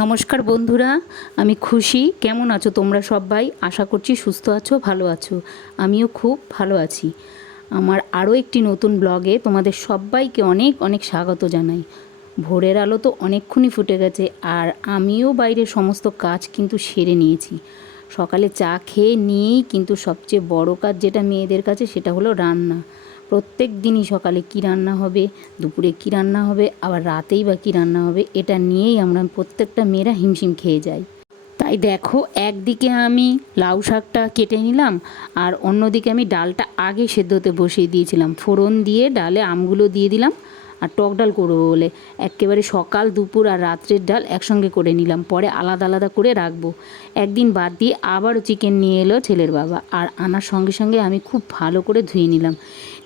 নমস্কার বন্ধুরা, আমি খুশি। কেমন আছো তোমরা সবাই? আশা করছি সুস্থ আছো, ভালো আছো। আমিও খুব ভালো আছি। আমার আরও একটি নতুন ব্লগে তোমাদের সবাইকে অনেক অনেক স্বাগত জানাই। ভোরের আলো তো অনেকক্ষণই ফুটে গেছে, আর আমিও বাইরের সমস্ত কাজ কিন্তু সেরে নিয়েছি। সকালে চা খেয়ে নিয়েই কিন্তু সবচেয়ে বড় কাজ যেটা মেয়েদের কাছে, সেটা হলো রান্না। প্রত্যেক দিনই সকালে কী রান্না হবে, দুপুরে কী রান্না হবে, আবার রাতেই বা কী রান্না হবে, এটা নিয়েই আমরা প্রত্যেকটা মেয়েরা হিমশিম খেয়ে যাই। তাই দেখো, একদিকে আমি লাউ শাকটা কেটে নিলাম, আর অন্যদিকে আমি ডালটা আগে সেদ্ধতে বসিয়ে দিয়েছিলাম। ফোড়ন দিয়ে ডালে আমগুলো দিয়ে দিলাম, আর টক ডাল করব বলে। একেবারে সকাল, দুপুর আর রাত্রের ডাল একসঙ্গে করে নিলাম, পরে আলাদা আলাদা করে রাখব। একদিন বাদ দিয়ে আবারও চিকেন নিয়ে এলো ছেলের বাবা, আর আনার সঙ্গে সঙ্গে আমি খুব ভালো করে ধুয়ে নিলাম।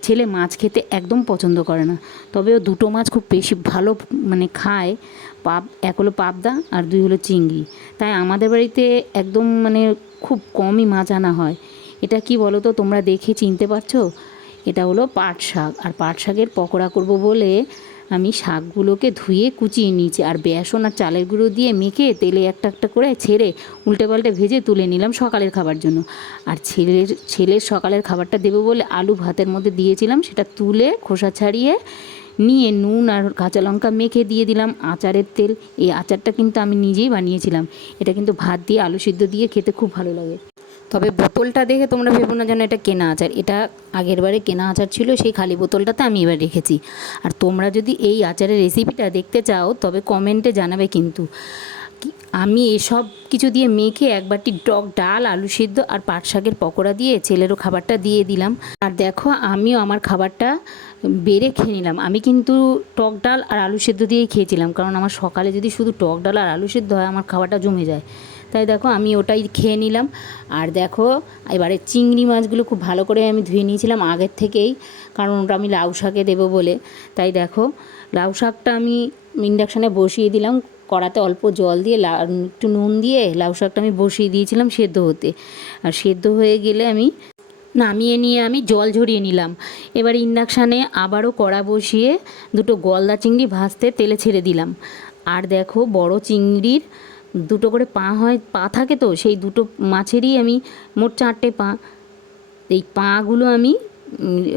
ছেলে মাছ খেতে একদম পছন্দ করে না। তবে ও দুটো মাছ খুব বেশি ভালো মানে খায়। পাপ এক হলো পাবদা আর দুই হলো চিংড়ি। তাই আমাদের বাড়িতে একদম মানে খুব কমই মাছ আনা হয়। এটা কি বলো তো তোমরা দেখে চিনতে পারছ? এটা হলো পাট শাক। আর পাট শাকের পকোড়া করব বলে আমি শাকগুলোকে ধুয়ে কুচিয়ে নিয়েছি আর বেসন আর চালের গুঁড়ো দিয়ে মেখে তেলে একটা একটা করে ছেড়ে উল্টে পাল্টে ভেজে তুলে নিলাম সকালের খাবার জন্য। আর ছেলের ছেলের সকালের খাবারটা দেবো বলে আলু ভাতের মধ্যে দিয়েছিলাম, সেটা তুলে খোসা ছাড়িয়ে নিয়ে নুন আর কাঁচা লঙ্কা মেখে দিয়ে দিলাম আচারের তেল। এই আচারটা কিন্তু আমি নিজেই বানিয়েছিলাম। এটা কিন্তু ভাত দিয়ে আলু সিদ্ধ দিয়ে খেতে খুব ভালো লাগে। তবে বোতলটা দেখে তোমরা ভেবো না যেন এটা কেনা আচার। এটা আগের বারে কেনা আচার ছিল, সেই খালি বোতলটাতে আমি এবার রেখেছি। আর তোমরা যদি এই আচারের রেসিপিটা দেখতে চাও, তবে কমেন্টে জানাবে কিন্তু। আমি এসব কিছু দিয়ে মেখে এক বাটি টক ডাল, আলু সিদ্ধ আর পাট শাকের পকোড়া দিয়ে ছেলেরও খাবারটা দিয়ে দিলাম। আর দেখো, আমিও আমার খাবারটা বেড়ে খেয়ে নিলাম। আমি কিন্তু টক ডাল আর আলু সিদ্ধ দিয়েই খেয়েছিলাম, কারণ আমার সকালে যদি শুধু টক ডাল আর আলু সিদ্ধ হয়, আমার খাবারটা জমে যায়। তাই দেখো আমি ওটাই খেয়ে নিলাম। আর দেখো, এবারে চিংড়ি মাছগুলো খুব ভালো করে আমি ধুয়ে নিয়েছিলাম আগের থেকেই, কারণ ওটা আমি লাউ শাকে দেবো বলে। তাই দেখো, লাউ শাকটা আমি ইন্ডাকশানে বসিয়ে দিলাম, কড়াতে অল্প জল দিয়ে একটু নুন দিয়ে লাউ শাকটা আমি বসিয়ে দিয়েছিলাম সেদ্ধ হতে। আর সেদ্ধ হয়ে গেলে আমি নামিয়ে নিয়ে আমি জল ঝরিয়ে নিলাম। এবার ইন্ডাকশানে আবারও কড়া বসিয়ে দুটো গলদা চিংড়ি ভাজতে তেলে ছেড়ে দিলাম। আর দেখো, বড় চিংড়ির দুটো করে পা হয়, পা থাকে তো, সেই দুটো মাছেরই আমি মোট চারটে পা। এই পাগুলো আমি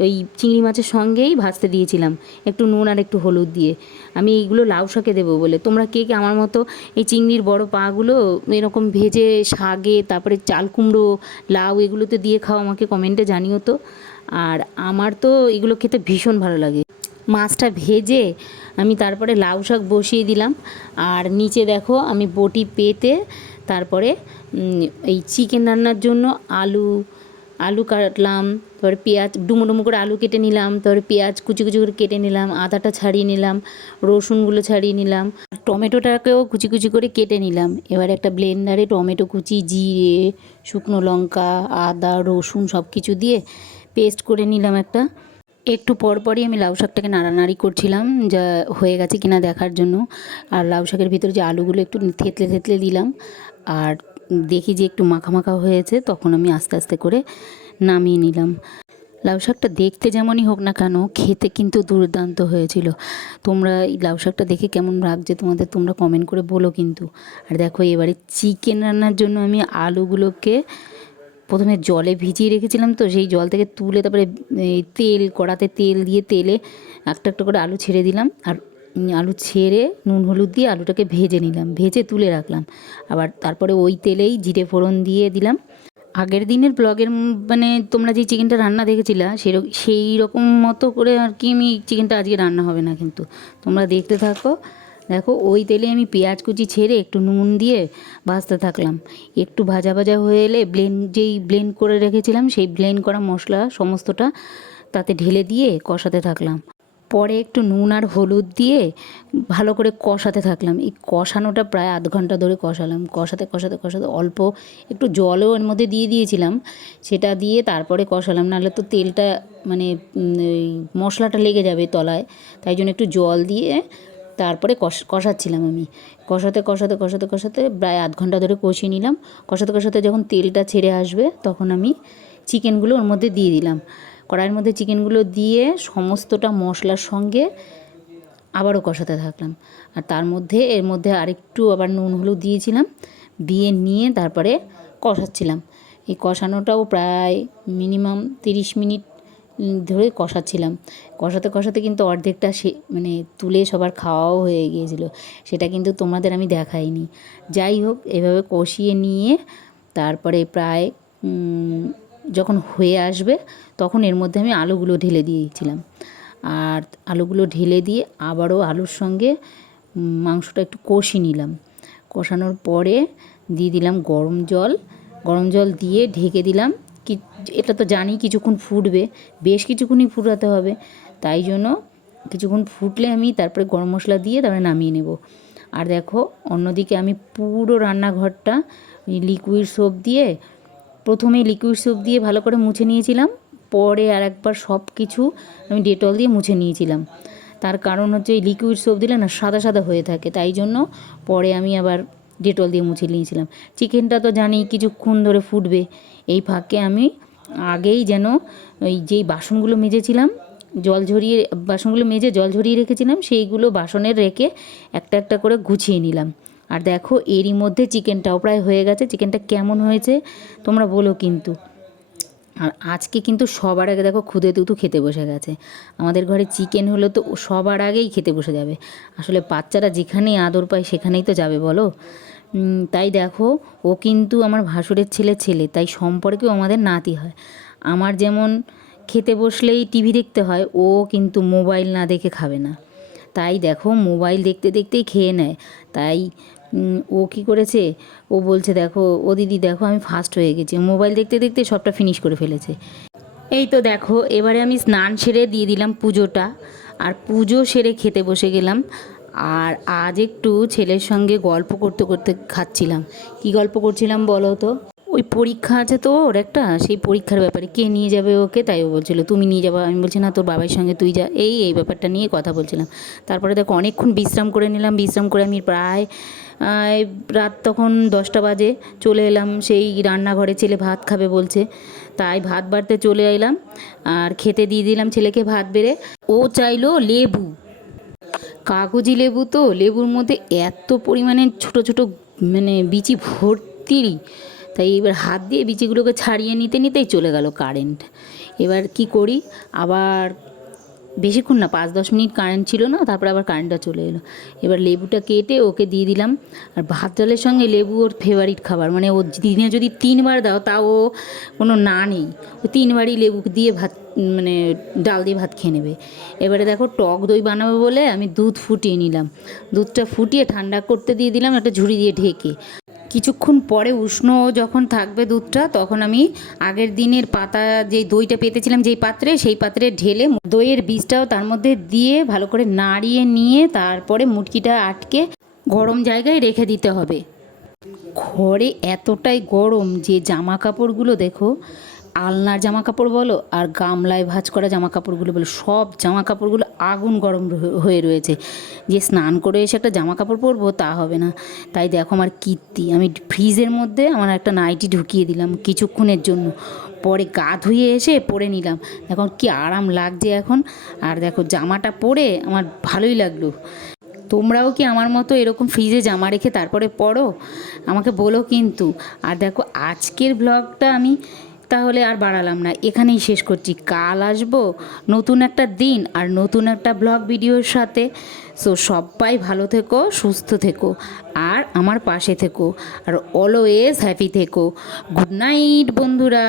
ওই চিংড়ি মাছের সঙ্গেই ভাজতে দিয়েছিলাম, একটু নুন আর একটু হলুদ দিয়ে। আমি এইগুলো লাউ শাকে দেবো বলে। তোমরা কে কে আমার মতো এই চিংড়ির বড় পাগুলো এরকম ভেজে শাকে তারপরে চাল কুমড়ো, লাউ এগুলোতে দিয়ে খাও, আমাকে কমেন্টে জানিও তো। আর আমার তো এগুলো খেতে ভীষণ ভালো লাগে। মাছটা ভেজে আমি তারপরে লাউ শাক বসিয়ে দিলাম। আর নিচে দেখো আমি বটি পেতে তারপরে এই চিকেন রান্নার জন্য আলু আলু কাটলাম, তারপরে পেঁয়াজ, ডুমো ডুমো করে আলু কেটে নিলাম, তারপরে পেঁয়াজ কুচি কুচি করে কেটে নিলাম, আদাটা ছাড়িয়ে নিলাম, রসুনগুলো ছাড়িয়ে নিলাম টমেটোটাকেও কুচি কুচি করে কেটে নিলাম। এবার একটা ব্লেন্ডারে টমেটো কুচি, জিরে, শুকনো লঙ্কা, আদা, রসুন সব কিছু দিয়ে পেস্ট করে নিলাম একটা। একটু পরপরই আমি লাউ শাকটাকে নাড়ানাড়ি করছিলাম, যা হয়ে গেছে কিনা দেখার জন্য। আর লাউ শাকের ভিতরে যে আলুগুলো একটু থেতলে থেতলে দিলাম, আর দেখি যে একটু মাখা মাখা হয়েছে, তখন আমি আস্তে আস্তে করে নামিয়ে নিলাম। লাউ শাকটা দেখতে যেমনই হোক না কেন, খেতে কিন্তু দুর্দান্ত হয়েছিল। তোমরা এই লাউ শাকটা দেখে কেমন লাগছে তোমাদের তোমরা কমেন্ট করে বলো কিন্তু। আর দেখো, এবারে চিকেন রান্নার জন্য আমি আলুগুলোকে প্রথমে জলে ভিজিয়ে রেখেছিলাম তো, সেই জল থেকে তুলে তারপরে তেল, কড়াতে তেল দিয়ে তেলে একটা একটা করে আলু ছেড়ে দিলাম। আর আলু ছেড়ে নুন, হলুদ দিয়ে আলুটাকে ভেজে নিলাম, ভেজে তুলে রাখলাম। আবার তারপরে ওই তেলেই জিরে ফোড়ন দিয়ে দিলাম। আগের দিনের ব্লগের মানে তোমরা যে চিকেনটা রান্না দেখেছিলা সেরকম সেই রকম মতো করে আর কি আমি চিকেনটা আজকে রান্না হবে না কিন্তু। তোমরা দেখতে থাকো। দেখো, ওই তেলে আমি পেঁয়াজ কুচি ছেড়ে একটু নুন দিয়ে ভাজতে থাকলাম। একটু ভাজা ভাজা হয়ে এলে ব্লেন্ড যেই ব্লেন্ড করে রেখেছিলাম, সেই ব্লেন্ড করা মশলা সমস্তটা তাতে ঢেলে দিয়ে কষাতে থাকলাম। পরে একটু নুন আর হলুদ দিয়ে ভালো করে কষাতে থাকলাম। এই কষানোটা প্রায় আধ ঘণ্টা ধরে কষালাম। কষাতে কষাতে কষাতে অল্প একটু জলও এর মধ্যে দিয়ে দিয়েছিলাম। সেটা দিয়ে তারপরে কষালাম। নাহলে তো তেলটা মানে মশলাটা লেগে যাবে তলায়। তাই জন্য একটু জল দিয়ে তারপরে কষ, কষাচ্ছিলাম আমি। কষাতে কষাতে কষাতে কষাতে প্রায় আধ ঘণ্টা ধরে কষিয়ে নিলাম। কষাতে কষাতে যখন তেলটা ছেড়ে আসবে তখন আমি চিকেনগুলো ওর মধ্যে দিয়ে দিলাম। কড়াইয়ের মধ্যে চিকেনগুলো দিয়ে সমস্তটা মশলার সঙ্গে আবারও কষাতে থাকলাম। আর তার মধ্যে, এর মধ্যে আরেকটু আবার নুন, হলুদ দিয়েছিলাম। দিয়ে নিয়ে তারপরে কষাচ্ছিলাম। এই কষানোটাও প্রায় মিনিমাম তিরিশ মিনিট ধরে কষাচ্ছিলাম। কষাতে কষাতে কিন্তু অর্ধেকটা সে মানে তুলে সবার খাওয়াও হয়ে গিয়েছিল। সেটা কিন্তু তোমাদের আমি দেখাইনি। যাই হোক, এভাবে কষিয়ে নিয়ে তারপরে প্রায় যখন হয়ে আসবে, তখন এর মধ্যে আমি আলুগুলো ঢেলে দিয়েছিলাম। আর আলুগুলো ঢেলে দিয়ে আবারও আলুর সঙ্গে মাংসটা একটু কষি নিলাম। কষানোর পরে দিয়ে দিলাম গরম জল। গরম জল দিয়ে ঢেকে দিলাম। কি, এটা তো জানি কিছুক্ষণ ফুটবে, বেশ কিছুক্ষণই ফুটাতে হবে। তাই জন্য কিছুক্ষণ ফুটলে আমি তারপরে গরম মশলা দিয়ে তারপরে নামিয়ে নেব। আর দেখো, অন্যদিকে আমি পুরো রান্নাঘরটা লিকুইড সোপ দিয়ে প্রথমে লিকুইড সোপ দিয়ে ভালো করে মুছে নিয়েছিলাম। পরে আর একবার সব কিছু আমি ডেটল দিয়ে মুছে নিয়েছিলাম। তার কারণ হচ্ছে এই লিকুইড সোপ দিলে না সাদা সাদা হয়ে থাকে। তাই জন্য পরে আমি আবার ডেটল দিয়ে মুছে নিয়েছিলাম। চিকেনটা তো জানি কিছুক্ষণ ধরে ফুটবে। এই ফাঁকে আমি আগেই যেন ওই যেই বাসনগুলো মেজেছিলাম, জল ঝরিয়ে, বাসনগুলো মেজে জল ঝরিয়ে রেখেছিলাম, সেইগুলো বাসনের রেখে একটা একটা করে গুছিয়ে নিলাম। আর দেখো এরই মধ্যে চিকেনটাও প্রায় হয়ে গেছে। চিকেনটা কেমন হয়েছে তোমরা বলো কিন্তু। আর আজকে কিন্তু সবার আগে দেখো খুদে তুতু খেতে বসে গেছে। আমাদের ঘরে চিকেন হলো তো সবার আগেই খেতে বসে যাবে। আসলে বাচ্চারা যেখানেই আদর পায় সেখানেই তো যাবে বলো? তাই দেখো, ও কিন্তু আমার ভাসুরের ছেলে ছেলে, তাই সম্পর্কেও আমাদের নাতি হয়। আমার যেমন খেতে বসলেই টিভি দেখতে হয়, ও কিন্তু মোবাইল না দেখে খাবে না। তাই দেখো মোবাইল দেখতে দেখতেই খেয়ে নেয়। তাই ও কি করেছে? ও বলছে, দেখো, ও দিদি, দেখো, আমি ফার্স্ট হয়ে গেছি। মোবাইল দেখতে দেখতে সবটা ফিনিশ করে ফেলেছে। এই তো দেখো, এবারে আমি স্নান সেরে দিয়ে দিলাম পুজোটা। আর পুজো সেরে খেতে বসে গেলাম। আর আজ একটু ছেলের সঙ্গে গল্প করতে করতে খাচ্ছিলাম। কি গল্প করছিলাম বলো তো? ওই পরীক্ষা আছে তো ওর একটা, সেই পরীক্ষার ব্যাপারে কে নিয়ে যাবে ওকে? তাই ও বলছিল, তুমি নিয়ে যাবা। আমি বলছি, না, তোর বাবার সঙ্গে তুই যা। এই এই ব্যাপারটা নিয়ে কথা বলছিলাম। তারপরে দেখো অনেকক্ষণ বিশ্রাম করে নিলাম। বিশ্রাম করে আমি প্রায় রাত তখন দশটা বাজে, চলে এলাম সেই রান্নাঘরে। ছেলে ভাত খাবে বলছে, তাই ভাত বাড়তে চলে এলাম। আর খেতে দিয়ে দিলাম ছেলেকে ভাত বেড়ে। ও চাইলো লেবু। কাগজি লেবু তো, লেবুর মধ্যে এত পরিমাণে ছোট ছোট মানে বিচি ভর্তি তাই এবার হাত দিয়ে বিচিগুলোকে ছাড়িয়ে নিতে নিতেই চলে গেল কারেন্ট এবার কি করি? আবার বেশিক্ষণ না, পাঁচ দশ মিনিট কারেন্ট ছিল না, তারপরে আবার কারেন্টটা চলে এলো। এবার লেবুটা কেটে ওকে দিয়ে দিলাম। আর ভাত ডালের সঙ্গে লেবু ওর ফেভারিট খাবার। মানে ও দিনে যদি তিনবার দাও, তাও ও কোনো না নেই। ও তিনবারই লেবু দিয়ে ভাত মানে ডাল দিয়ে ভাত খেয়ে নেবে। এবারে দেখো টক দই বানাবো বলে আমি দুধ ফুটিয়ে নিলাম। দুধটা ফুটিয়ে ঠান্ডা করতে দিয়ে দিলাম, একটা ঝুড়ি দিয়ে ঢেকে। কিছুক্ষণ পরে উষ্ণ যখন থাকবে দুধটা, তখন আমি আগের দিনের পাতা যে দইটা পেতেছিলাম, যেই পাত্রে, সেই পাত্রে ঢেলে দইয়ের বীজটাও তার মধ্যে দিয়ে ভালো করে নাড়িয়ে নিয়ে তারপরে মুটকিটা আটকে গরম জায়গায় রেখে দিতে হবে। ঘরে এতটাই গরম যে জামা কাপড়গুলো দেখো আলনার জামা কাপড় বলো আর গামলায় ভাজ করা জামা কাপড়গুলো বলো, সব জামা কাপড়গুলো আগুন গরম হয়ে রয়েছে। যে স্নান করে এসে একটা জামা কাপড় পরবো তা হবে না। তাই দেখো আমার কীর্তি। আমি ফ্রিজের মধ্যে আমার একটা নাইটি ঢুকিয়ে দিলাম কিছুক্ষণের জন্য। পরে গা ধুয়ে এসে পরে নিলাম। এখন কি আরাম লাগছে এখন। আর দেখো জামাটা পরে আমার ভালোই লাগল। তোমরাও কি আমার মতো এরকম ফ্রিজে জামা রেখে তারপরে পড়ো? আমাকে বলো কিন্তু। আর দেখো আজকের ব্লগটা আমি তাহলে আর বাড়ালাম না। এখানেই শেষ করছি। কাল আসব নতুন একটা দিন আর নতুন একটা ব্লগ ভিডিওর সাথে। সো সবাই ভালো থেকো, সুস্থ থেকো আর আমার পাশে থেকো। আর অলওয়েজ হ্যাপি থেকো। গুড নাইট বন্ধুরা।